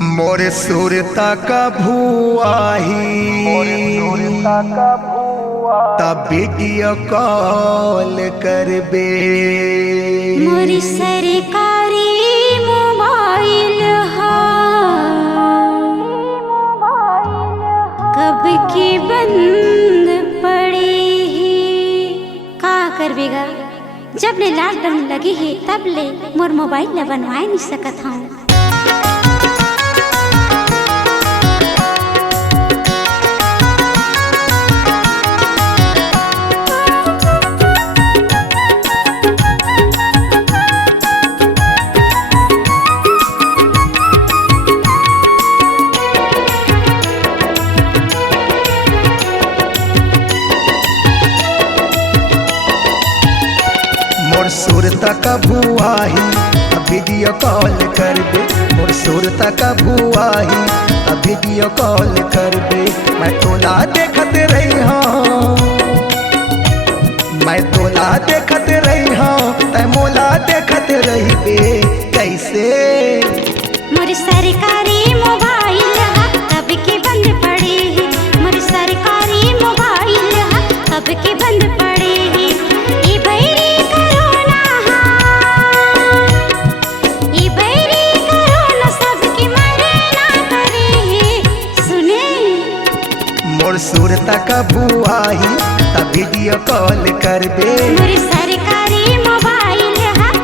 मोर सुरता का भुआही तब वीडियो कॉल करबे। मोर सरकारी मोबाइल कब की बंद पड़ी ही का करबेगा। जब ले लॉकडाउन लगी है तब ले मोर मोबाइल ला बनवाए नहीं सकत हूँ। मोर सुरता का भुआही अब वीडियो कॉल करबे। मोर सुरता का भुआही अब वीडियो कॉल करबे। मैं तोला देखत रही हूँ, मैं तोला देखत रही हूँ, तै मोला देखत रही बे कैसे। मोर सरकारी मोबाइल कब की बंद पड़ी है। मोर सरकारी मोबाइल कब की बंद पड़ी है। ई बैरी कोरोना ई बैरी कोरोना सबकी मरे ना करे है सुने। मोर सुरता का भुआही तब वीडियो कॉल करबे। मोर सरकारी मोबाइल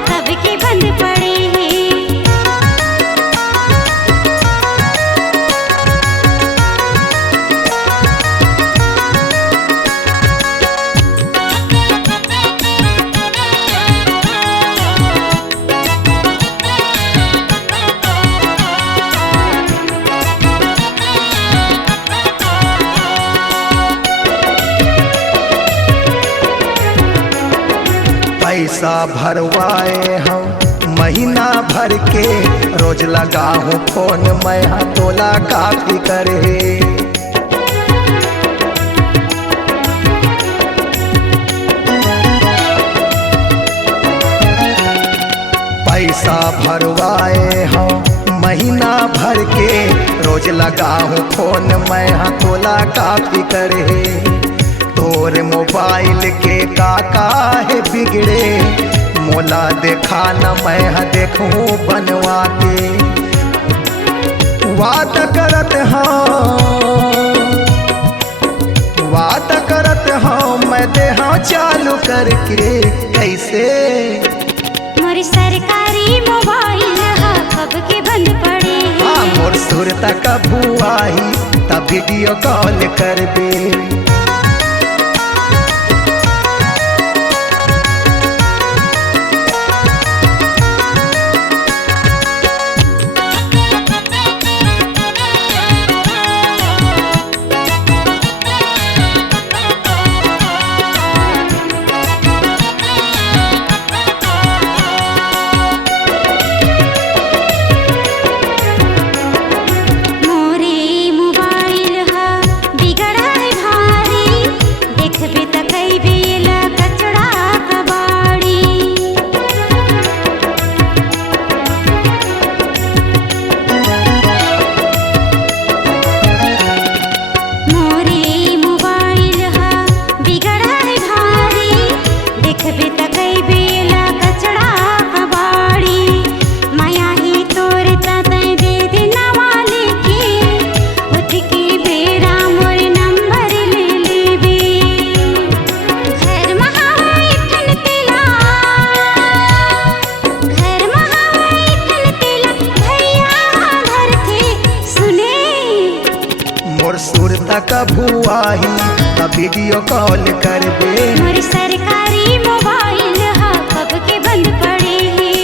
कब की बंद पड़ी है। पैसा भरवाए हम महीना भर के, रोज लगा हूँ फोन मैं हाँ तोला काफी करे। पैसा भरवाए हम महीना भर के, रोज लगा हूँ फोन मैं हाँ तोला काफी करे। तोर मोबाइल के काका है बिगड़े, मोला देखा न मैं देखूं बनवा के। वादा करत हाँ मैं देहा चालू करके कैसे। मोर सरकारी मोबाइल कब के बंद पड़े है। हाँ मोर सुरता का भुआही तब वीडियो कॉल करबे। मोर सुरता का भुआही तब वीडियो कॉल करबे। मोर सरकारी मोबाइल कब के बंद पड़े है।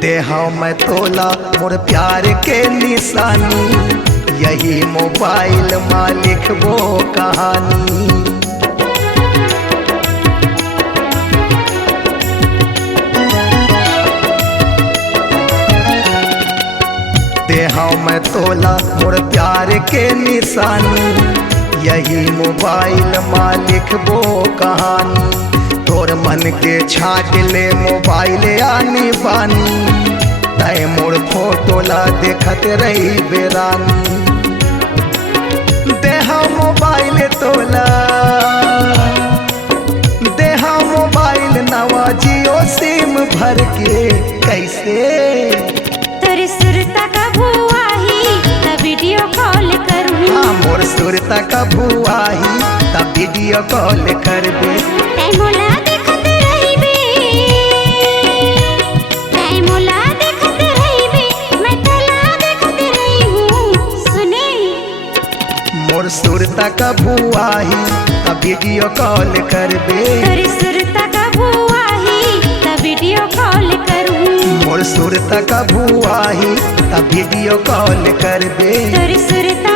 देहा मैं तोला मोर प्यार के निशानी, यही मोबाइल में लिखबो कहानी। देहां में तोला मोर प्यार के निशानी, यही मोबाइल में लिखबो कहानी। तोर मन के छाट ले मोबाइल आनी बानी, तय मोर फोटो ला देखत रही बेरानी। देहा मोबाइल तोला, देहा मोबाइल नवा जियो सिम भर के कैसे। तोर सुरता कबू आही तब वीडियो कॉल करूँ। हाँ मोर सुरता कबू आही तब वीडियो कॉल करबे। टाइमोला देखत रहिबे, टाइमोला देखत रहिबे, मैं तोला देखत रही हूँ सुने। मोर सुरता कबू आही तब वीडियो कॉल करबे। तोर सुरता कबू आही तब वीडियो कॉल करूँ। मोर सुरता कबू आही तब वीडियो कॉल करबे। तोर सुरता